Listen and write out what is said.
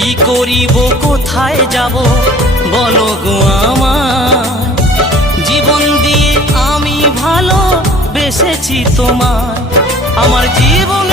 কি করিব কোথায় যাব বলো গো আমায়, জীবন দিয়ে আমি ভালো বেসেছি তোমায়, আমার জীবন